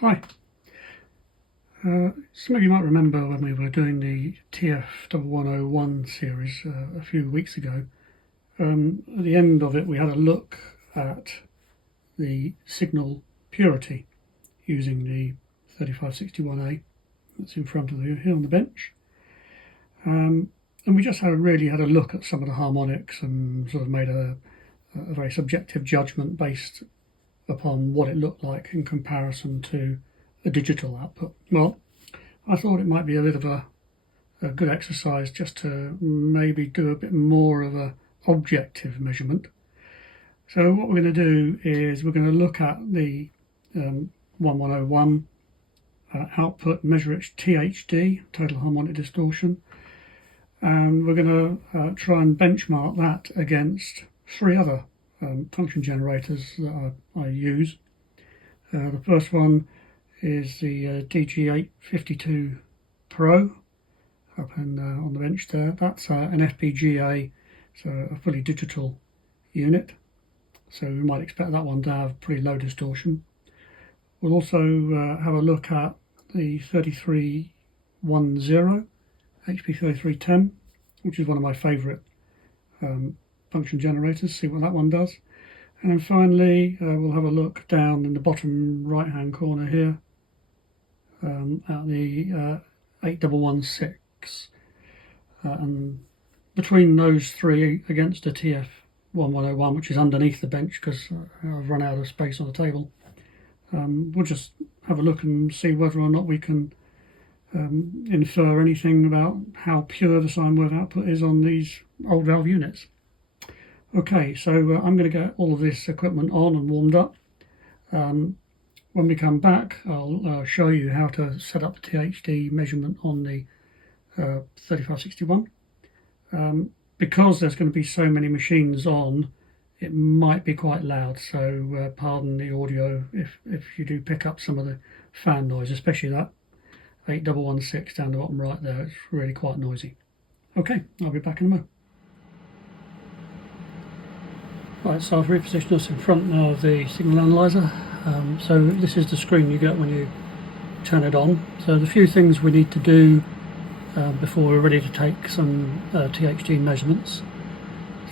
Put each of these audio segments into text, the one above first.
Hi. Some of you might remember when we were doing the TF1101 series a few weeks ago. At the end of it we had a look at the signal purity using the 3561A that's in front of you here on the bench. And we just really had a look at some of the harmonics and sort of made a very subjective judgment based upon what it looked like in comparison to the digital output. Well, I thought it might be a bit of a good exercise just to maybe do a bit more of a objective measurement. So what we're going to do is we're going to look at the 1101 output, measure its THD, total harmonic distortion, and we're going to try and benchmark that against three other function generators that I use. The first one is the DG852 Pro up on the bench there. That's an FPGA, so a fully digital unit. So we might expect that one to have pretty low distortion. We'll also have a look at the 3310 HP3310, which is one of my favourite function generators, see what that one does. And then finally we'll have a look down in the bottom right hand corner here at the 8116, and between those three against the TF1101, which is underneath the bench because I've run out of space on the table, we'll just have a look and see whether or not we can infer anything about how pure the sine wave output is on these old valve units. Okay, so I'm going to get all of this equipment on and warmed up. When we come back, I'll show you how to set up the THD measurement on the 3561. Because there's going to be so many machines on, it might be quite loud, so pardon the audio if you do pick up some of the fan noise, especially that 8116 down the bottom right there. It's really quite noisy. Okay, I'll be back in a moment. Right, so I've repositioned us in front of the signal analyzer. So this is the screen you get when you turn it on. So the few things we need to do before we're ready to take some THD measurements.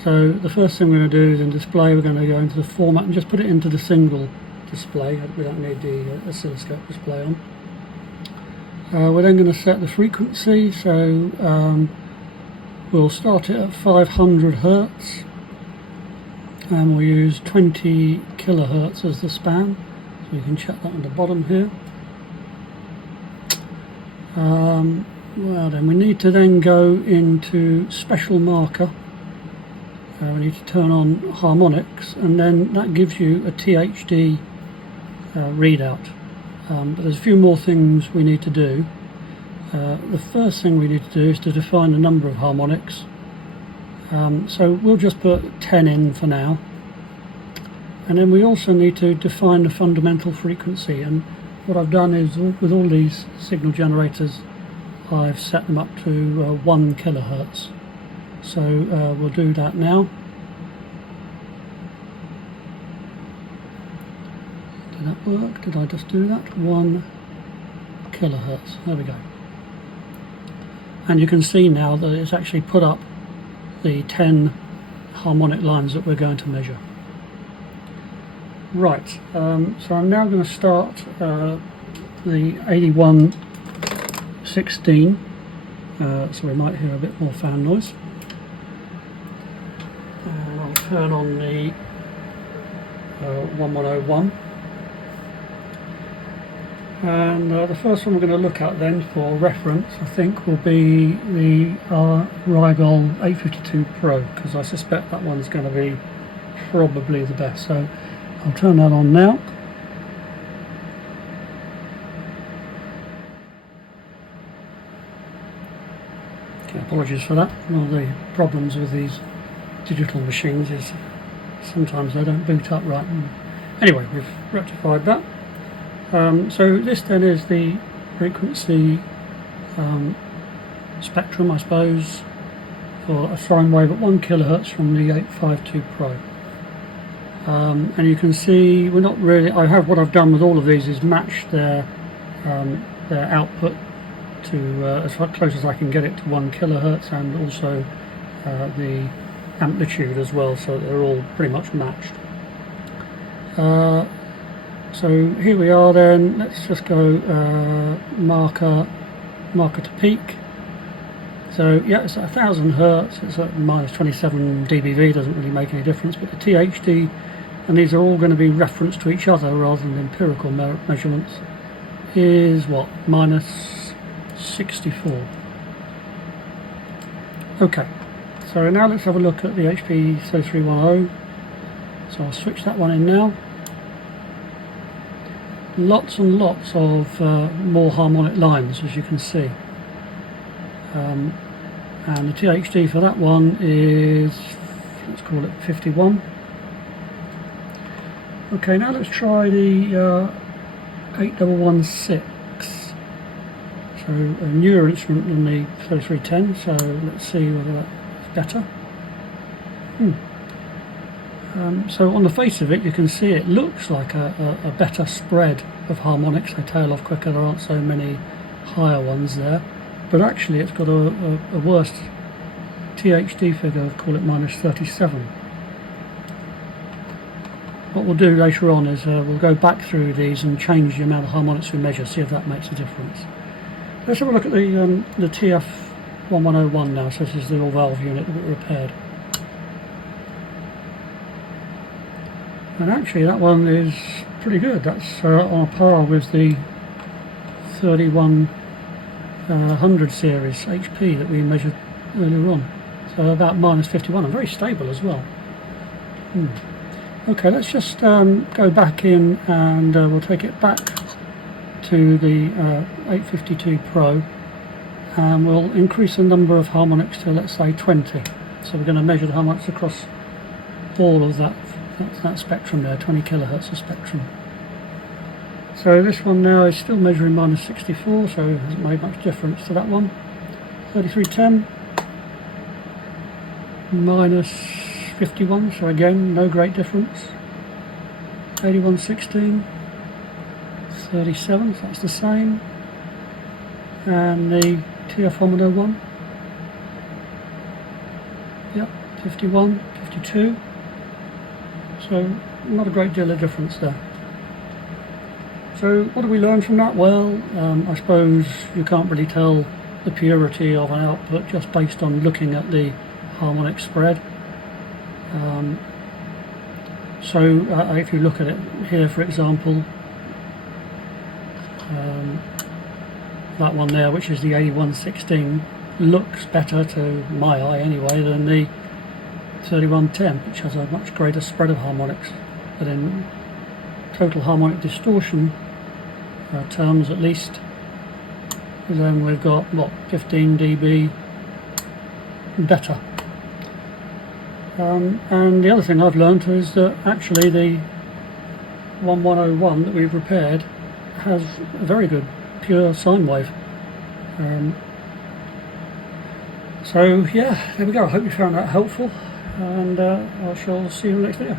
So the first thing we're going to do is in display, we're going to go into the format and just put it into the single display. We don't need the oscilloscope display on. We're then going to set the frequency, so we'll start it at 500 Hertz. And we'll use 20 kilohertz as the span, so you can check that on the bottom here. Well then, we need to then go into special marker. We need to turn on harmonics, and then that gives you a THD readout. But there's a few more things we need to do. The first thing we need to do is to define the number of harmonics. So we'll just put 10 in for now, and then we also need to define the fundamental frequency. And what I've done is, with all these signal generators, I've set them up to 1 kilohertz. So we'll do that now. Did that work? Did I just do that? 1 kilohertz. There we go. And you can see now that it's actually put up the 10 harmonic lines that we're going to measure. Right, so I'm now going to start the 8116, so we might hear a bit more fan noise. And I'll turn on the 1101. And the first one we're going to look at then for reference, I think, will be the Rigol 852 Pro, because I suspect that one's going to be probably the best. So I'll turn that on now. Okay, apologies for that. One of the problems with these digital machines is sometimes they don't boot up right. Anyway, we've rectified that. So this then is the frequency spectrum, I suppose, for a sine wave at 1 kilohertz from the 852 Pro. and you can see we're not really. What I've done with all of these is match their output to as close as I can get it to 1 kilohertz, and also the amplitude as well, so they're all pretty much matched. So here we are then. Let's just go marker to peak. So yeah, it's at 1000 hertz, it's at minus 27 dBV, doesn't really make any difference, but the THD, and these are all going to be referenced to each other rather than empirical measurements, is what? Minus 64. Okay, so now let's have a look at the HP 3310. So I'll switch that one in now. Lots and lots of more harmonic lines, as you can see. And the THD for that one is, let's call it 51. Okay, now let's try the 8116. So a newer instrument than the 3310, so let's see whether that's better. So on the face of it, you can see it looks like a better spread of harmonics. They tail off quicker, there aren't so many higher ones there. But actually it's got a worse THD figure, I'll call it minus 37. What we'll do later on is we'll go back through these and change the amount of harmonics we measure, see if that makes a difference. Let's have a look at the TF1101 now. So this is the all valve unit that we repaired. And actually that one is pretty good. That's on a par with the 3100 series HP that we measured earlier on. So about minus 51, and very stable as well. Okay, let's just go back in, and we'll take it back to the 852 Pro, and we'll increase the number of harmonics to, let's say, 20. So we're going to measure the harmonics across all of that spectrum there, 20 kilohertz of spectrum. So this one now is still measuring minus 64, so it hasn't made much difference to that one. 3310 minus 51, so again no great difference. 8116 37, so that's the same. And the TF1101, yep, 51, 52. So not a great deal of difference there. So what do we learn from that? Well, I suppose you can't really tell the purity of an output just based on looking at the harmonic spread. If you look at it here, for example, that one there, which is the 8116, looks better to my eye anyway than the 3110, which has a much greater spread of harmonics. But in total harmonic distortion terms, at least, then we've got what, 15 dB better. And the other thing I've learned is that actually the 1101 that we've repaired has a very good pure sine wave. So yeah, there we go. I hope you found that helpful, and I shall see you in the next video.